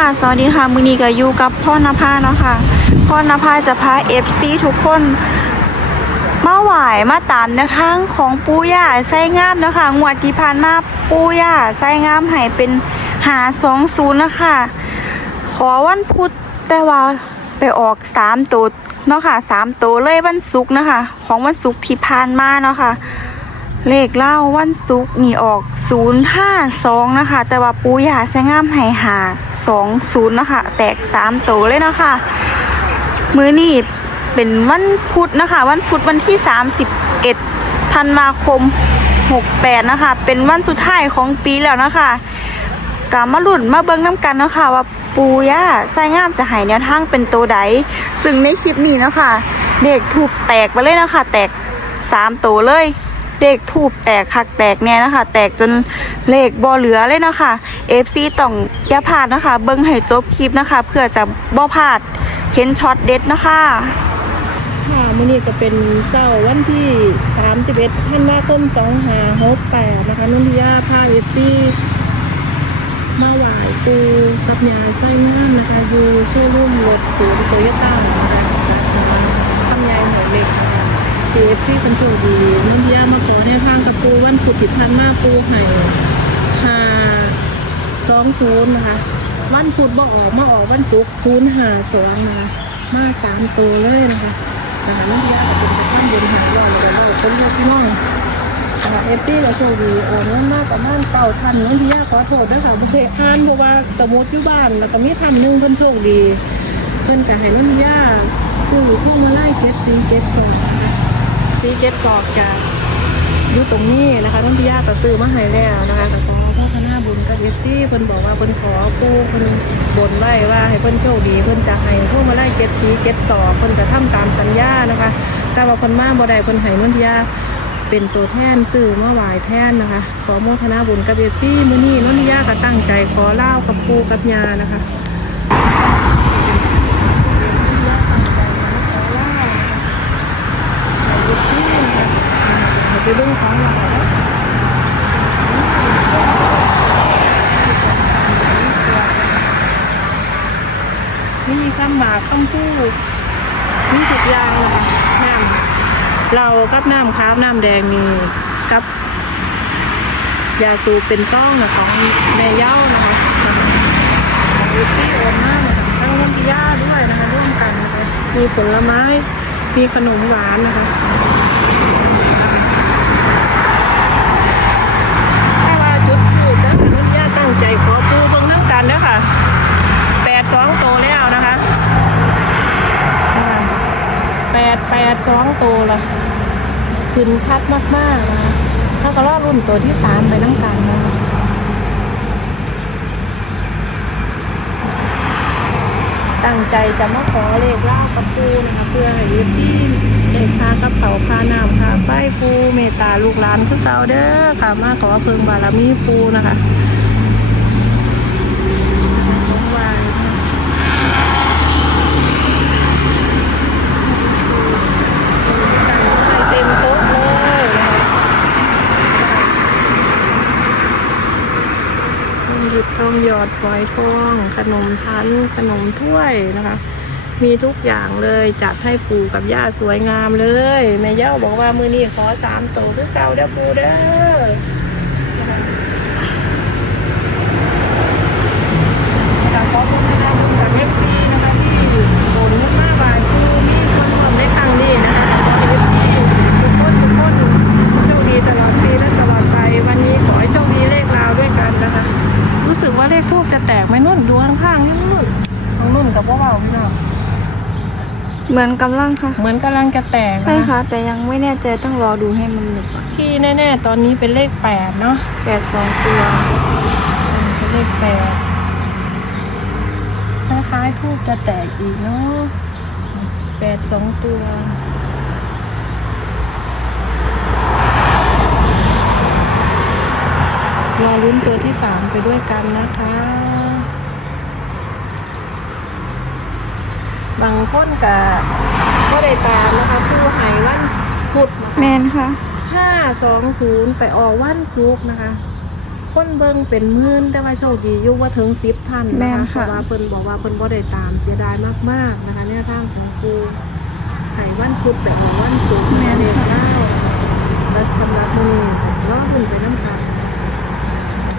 ค่ะ สวัสดีค่ะมือนีก็อยู่กับพ่อนภาเนาะค่ะ พ่อนภาจะพาเอฟซีทุกคนมาไหวมาตามนวทางของปูย่าไส้งามเนาะคะงวดที่ผ่านมาปูย่าไส้งามให้เป็นหาสองศูนย์นะคะ ขอวันพุธแต่ว่าไปออกสามตัวเนาะค่ะสามตัวเลยวันศุกร์นะคะ ของวันศุกร์ที่ผ่านมาเนาะค่ะเลขเล่าวันศุกร์นี่ออก 052 นะคะ แต่ว่าปูยาแซงามให้หา 20นะคะ แตก3ตัวเลยนะคะ มือนี่เป็นวันพุธนะคะ วันพุธวันที่ 31ธันวาคม 68 นะคะ เป็นวันสุดท้ายของปีแล้วนะคะกามาหลุนมาเบิ้งน้ำกันเนาะคะว่าปูย่าไส้งามจะหายแนวทางเป็นตัวใด ซึ่งในคลิปนี้เนาะคะเด็กถูกแตกไปเลยนะคะ แตก3ตัวเลย เด็กถูบแตกคักแตกแน่นะคะ แตกจนเลขบ่เหลือเลยนะคะ FC ต้องอย่าพลาดนะคะ เบิ้งให้จบคลิปนะคะ เพื่อจะบ่พลาดเห็นช็อตเด็ดนะคะค่ะมื้อนี้ก็เป็นเสาร์วันที่ 31ธันวาคม2568นะคะนุ่นทิยาพาเอฟซีมาไหว้ปูกับยาไส้งามนะคะอยู่โชว์รูมรถศูนย์โตโยต้านะคะจากทำยายหน่วยเล็ก เอฟซีเป็นโชคดีนุ่นทิยามาขอในทางกับปูวันพุธที่ผ่านมากปูให้หาสองศูนย์นะคะ วันพุธบ่ออกมาออกวันศุกร์ศูนย์หาสองนะคะมาสามตัวเลยนะคะนะคะน้องยาเป็นข้ามบนหาว่าเลยว่าคนเลือกพี่น้องเอฟซีเราโชคดีโอนเงินมากประมาณเก้าพันน้องยาขอโทษด้วยค่ะบุเพอ่านเพราะว่าสมุดอยู่บ้านแล้วก็มีทำนึ่งเพิ่นโชคดี เพิ่นก็ให้น้องยาซื้อพวกมาไล่เก็ตซีเก็ตสอง ซีเก็ตสอบจากอยู่ตรงนี้นะคะน้องยาก็ซื้อมาให้แล้วนะคะแต่ขอพ่อคณะบุญกับเอฟซีเพิ่นบอกว่าเพิ่นขอปูเพิ่นบนไว้ว่าให้เพิ่นโชคดีเพิ่นจะให้พวกมาไล่เก็ตซีเก็ตสองเพิ่นจะทำตามสัญญานะคะ แต่ว่าเพิ่นมาบ่ได้เพิ่นให้นนทิยาเป็นตัวแทนซื้อมาไหวายแทนนะคะ ขอโมทนาบุญกับเอฟซีมื้อนี้นนทิยาก็ตั้งใจขอเล่ากับปูกับยานะคะไปเบิ่งของเราแล้ว มีคำหมากคำพูดมีทุกอย่างนะคะน้ำ เรากับน้ำขาวน้ำแดงนี่กับยาสูเป็นซ่องนะของแม่เย้านะคะของวิซี่โอนมากนะคะทั้งวันพิยาด้วยนะคะร่วมกันนะคะมีผลไม้มีขนมหวานนะคะถ้าว่าจุดพูดแล้วนุญาตตั้งใจขอปูเบิ่งน้ำกันเด้อค่ะ แปดสองโตวแล้วนะคะแป ดแปดสองโตวละขึ้นชัดมากๆนะคะถ้าก็รอรุ่นตัวที่สามไปน้ำกันนะตั้งใจจะมาขอเลขเล่ากับปูนะคะเพื่อให้ยึดที่เอกคากับเขาคาน้ำคาไฟปูเมตตาลูกหลานคือเก่าเด้อค่ะมาขอเพิ่งบารมีปูนะคะของไหวาย เต็มโต๊ะเลยนะคะหยุดทองหยอดฝอยทองขนมชั้น ขนมถ้วยนะคะ มีทุกอย่างเลยจัดให้ปู่กับย่าสวยงามเลยแม่เย่าบอกว่ามือนี้ขอสามโตคือเก่าเด้อปู่เด้อนะคะขอบคุณนะคะคุณจากเอฟซีนะคะที่โอนเงินมาบาทคือมีส่วนร่วมในครั้งนี้นะคะขอให้เอฟซีทุกคนทุกคนโชคดีตลอดปีและตลอดไป วันนี้ขอให้โชคดีเลขราวด้วยกันนะคะ รู้สึกว่าเลขทูบจะแตกไหมนุ่นดูข้างๆนี่นุ่นของนุ่นกับพวกเราพี่น้องเหมือนกำลังค่ะ เหมือนกำลังจะแตกนใช่ค่ะ แต่ยังไม่แน่ใจต้องรอดูให้มันหนึบก่อนที่แน่ ๆ ตอนนี้เป็นเลขแปดเนาะแปดสองตัวเป็นเลขแปดคล้ายๆทูบจะแตกอีกเนาะแปดสองตัวรอลุ้นตัวที่สามไปด้วยกันนะคะ บางคนกับก็ได้ตามนะคะผู้หายวันพุธนะคะแมนค่ะห้าสองศูนย์ไปออกวันศุกร์นะคะ คนเบิ่งเป็นหมื่นแต่ว่าโชคดีอยู่ว่าถึงสิบท่านแม่นะนคะเพค่ะราะว่าเพิ่นบอกว่าเพิ่นบ่ได้ตามเสียดายมากๆนะคะเนี่ยทางของครูไห้วันพุธแต่ออกวันศุกร์แม่เรียนเล่าและสำหรับมื้อนี้รอบุญไปน้ำกัน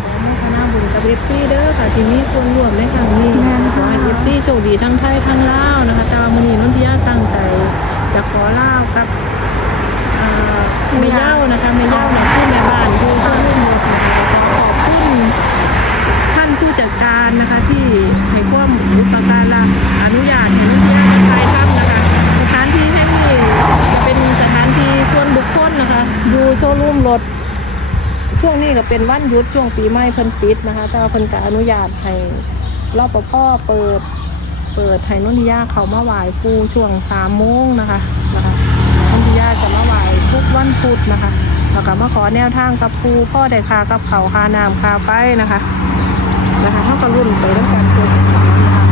ขอให้คณะบุญ กับเอฟซีเด้อค่ะที่มีส่วนร่วมในครั้งนี้แม่นขอค่ะให้เอฟซีโชคดีทั้งไทยทั้งลาวนะคะแต่ว่ามื้อนี้นนทิยาตั้งใจจะขอลาวกับเอ่อแม่เย้านะคะแม่เย้าเนี่ยที่แม่บ้านผู้ช่วยร่วมมือของเราขอขอบคุณท่านผู้จัดการนะคะที่ให้ความอุปการะอนุญาตให้นักเรียนได้ถ่ายทำนะคะสถานที่แห่งนี้จะเป็นสถานที่ส่วนบุคคลนะคะอยู่โชว์รูมรถ ช่วงนี้ก็เป็นวันหยุดช่วงปีใหม่เพิ่นปิดนะคะแต่ว่าเพิ่นก็อนุญาตให้รอบปภเปิด เปิดให้นนทิยาเขามาไหว้ครูช่วงสามโมงนะคะนะคะนนทิยาจะมาไหว้ทุกวันพุธนะคะแล้วก็มาขอแนวทางกับครูพ่อได้ค่ากับเขาวค่าน้ำค่าไฟนะคะนะคะเท่ากับรุ่นไปด้วยกันตัวที่สามนะคะ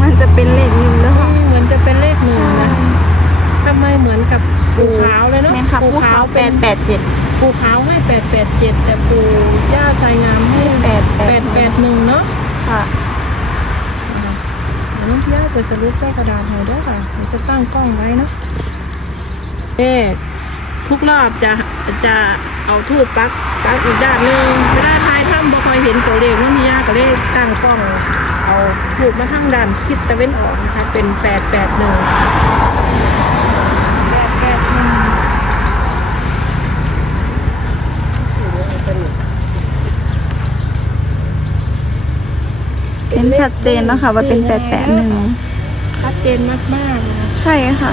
มันจะเป็นเลขหนึ่งแล้วค่ะเหมือนจะเป็นเลขหนึ่งใช่นะทำไมเหมือนกับปูขาวเลยเนาะแม่นค่ะปูผู้ขาขาววแปเป็นดแปดเจ็ด ปูขาวให้แปดแปดเจ็ดแต่ปูย่าชายงามให้แปดแปแปดดแปดหนึ่งเนาะค่ะนะคะเดี๋ยวน้องพี่ย่าจะสรุปใส่กระดาษให้ด้วยค่ะเดี๋ยวจะตั้งกล้องไว้เนาะเลขทุกรอบจะจะเอาทูบปักปักอีกด้านหนึ่งเวลาทายถ้ำบ่ค่อยเห็นตัวเลขน้องพี่ย่าก็เลยตั้งกล้องเอาถูกมาทางด้านทิศตะเวนออกนะคะเป็นแปดแปดหนึ่งแปดแปดหนึ่ง เห็นชัดเจนแล้วค่ะว่าเป็นแปดแปดหนึ่งชัดเจนมากๆนะคะใช่ค่ะ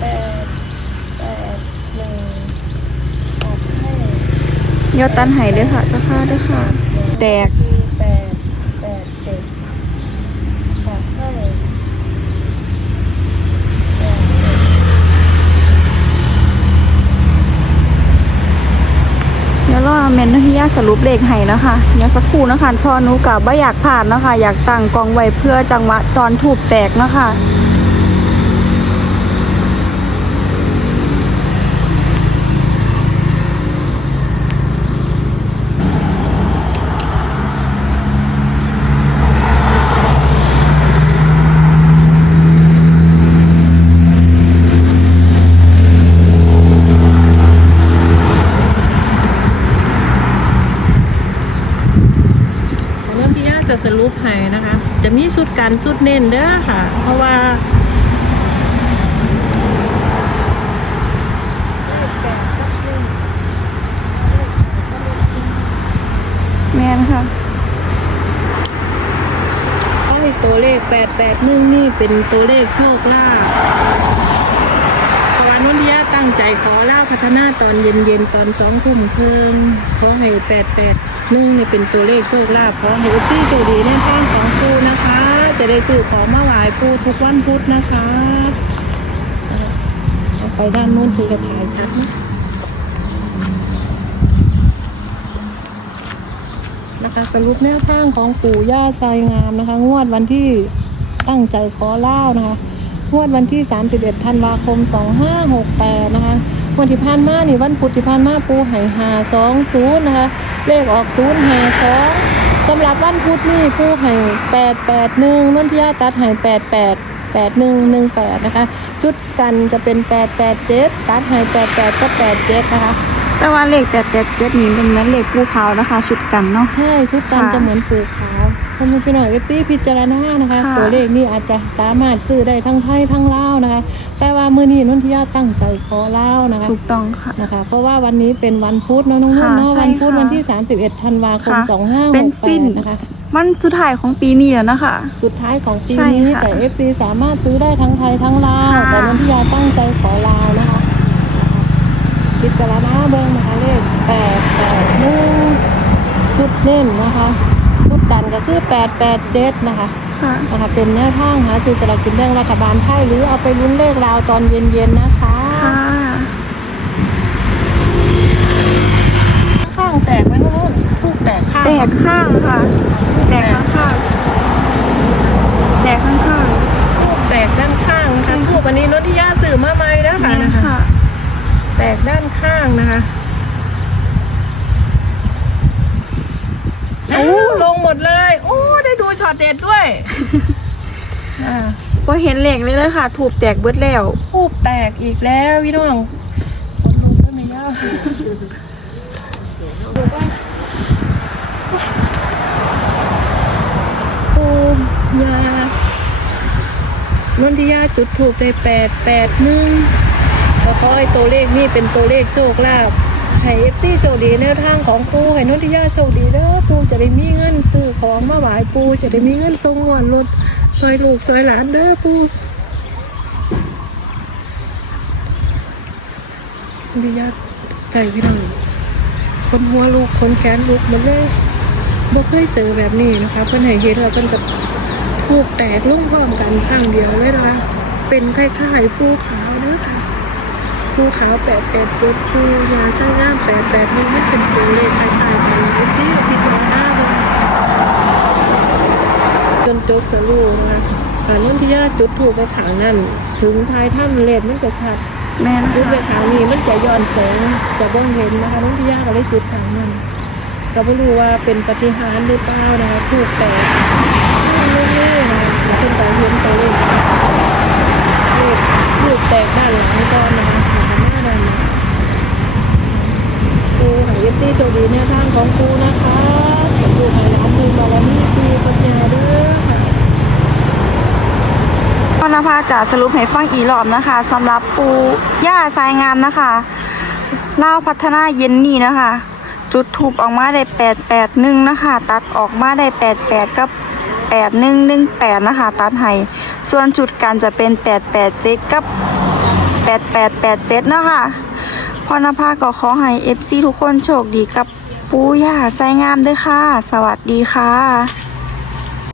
แปดแปดหนึ่งออกให้ยอดตันไห้ด้วยค่ะเจ้าค่ะด้วยค่ะ แตก แปดแปดเจ็ดออกให้แปดเจ็ด เดี๋ยวรอาสรุปเลขให้นะคะเดี๋ยวสักครู่นะคะพอหนูกับว่อยากผ่านนะคะ อยากตั้งกองไว้เพื่อจังหวะตอนถูกแตกนะคะ เรื่องที่ย่าจะสรุปให้นะคะ จะมีสุดกันสุดเน้นเด้อค่ะ เพราะว่าแมนค่ะไอ้ตัวเลขแปดแปดหนึ่งนี่เป็นตัวเลขโชคลาภเพราะวันวันที่ย่าตั้งใจขอลาภพัฒนาตอนเย็นๆตอนสองทุ่มเพิ่มขอให้แปดแปดหนึ่งนี่เป็นตัวเลขโชคลาภขอให้ซี่โชคดีในทางของปูนะคะ จะได้ซื้อของมาไหว้ปูทุกวันพุธนะคะเอาไปด้านโน้นคือกระถ่ายชัดนะนะคะสรุปแนวทางของปู่ย่าชายงามนะคะ งวดวันที่ตั้งใจขอเล่านะคะงวดวันที่ 31 ธันวาคม 2568 นะคะงวดที่ผ่านมานี่วันพุธที่ผ่านมาปูไห่หา20 นะคะ เลขออก 052 สำหรับวันพุธนี่ปูไห่881นนทิยาตัดไห่88 8118นะคะ ชุดกันจะเป็น887ตัดไห่88ก็87นะคะแต่ว่าเลขแปดแปดเจ็ดนี้เป็นเหมือนเลขภูเขานะคะ ชุดกันเนาะใช่ชุดกันค่ะจะเหมือนปูขา วท่านผู้พี่น้องเอฟซีพิจารณานะคะ ค่ะ ตัวเลขนี่อาจจะสามารถซื้อได้ทั้งไทยทั้งลาวนะคะ แต่ว่ามื้อนี้นนทิยาตั้งใจขอลาวนะคะ ถูกต้องค่ะ นะคะเพราะว่าวันนี้เป็นวันพุธเนาะน้องนุ่นค่ะเนาะใช่วันพุธค่ะวันที่ 31ธันวาคม ค่ะเป็นสิ้น2568นะคะมันสุดท้ายของปีนี้แล้วนะคะ สุดท้ายของปีใช่นี้ค่ะแต่ FC สามารถซื้อได้ทั้งไทยทั้งลาวค่ะ แต่นนทิยาตั้งใจขอลาวนะคะพิจารณาเบิ่งนะคะเลขแปดแปดหนึ่งชุดเน้นนะคะชุด กันก็คือแปดแปดเจ็ดนะคะค่ะนะคะเป็นแนวทางหาซื้อสลากกินแบ่งรัฐบาลไทยหรือเอาไปลุ้นเลขราวตอนเย็นๆนะคะค่ะ ข้างแตกไหมลูกทูกแตกข้างแตกข้างค่ะแตกข้างข้างๆแตกข้างข้าง ทูกแตกด้านข้างนะคะทูกวันนี้รถที่ย่าสื่อมาไหมแล้ว ๆ ค่ะ เนี่ย นะ แตกด้านข้างนะคะโอ้ลงหมดเลย โอ้ได้ดูช็อตเด็ดด้วย อ่า พอเห็นเหล็กเลยเลยค่ะ ถูกแตกเบิดแล้วปูบแตกอีกแล้วพี่น้องลงไปไม่ได้ดูว่าปูยานนทิยาจุดถูกในแปดแปดหนึ่งแล้วก็ไอ้ตัวเลขนี่เป็นตัวเลขโชคลาภให้เอฟซีโชคดีแนทางของปูให้นนทิยาโชคดีเด้อปูจะได้มีเงินซื้อของมาไหวปูจะได้มีเงินส่งงวนรถ ซอยลูกซอยหลานเด้อปูดิยาใจพี่น้องคนหัวลูกคนแขนลูกมันเลยบ่เคยเจอแบบนี้นะคะ เพื่อนให้เห็นแล้วเพื่อนจะถูกแตกลุ่งพร้อมกันข้างเดียวเลยนะคะเป็นคล้ายๆภูขาวเด้อค่ะภูขาวแปดแปดเจ็ดภูยาสร้างงามแปดแปดนี่ไมันเป็นตัวเลขคล้ายๆกันเอฟซีติดจอหน้าเลย จนจบจะรู้นะคะการนุ่นที่ยาจุดถูกไปขางนั่น ถึงท้ายถ้ำเลดมันจะชัดแม่นะรูปไปคะทางนี้มันจะย้อนแสงจะเบ้องเห็นนะคะน้องพี่ย่าก็เลยจุดทางนั้นก็ไม่รู้ว่าเป็นปฏิหารย์หรือเปล่านะคะถูกแต่เรื่อยๆนะคะแล้วเป็นการเห็นตัวเลขเลขลูกแตกด้านหลังก่อนนะคะหน้าด้านนะปูหายเอฟซีโจดีแนวทางของปูนะคะ ปูหายร้านปูมารมีปูปัญญาเด้อค่ะพนภาจะสรุปให้ฟังอีกรอบนะคะสำหรับปูย่าสายงามนะคะเล่าพัฒนาเย็นนี่นะคะ จุดถูกออกมาได้แปดแปดหนึ่งนะคะ ตัดออกมาได้แปดแปดกับแปดหนึ่งหนึ่งแปดนะคะ ตัดให้ส่วนจุดกันจะเป็นแปดแปดเจ็ดกับแปดแปดแปดเจ็ดนะคะพ่อนภาก็ขอให้เอฟซีทุกคนโชคดีกับ ปูย่าใจงามด้วยค่ะ สวัสดีค่ะ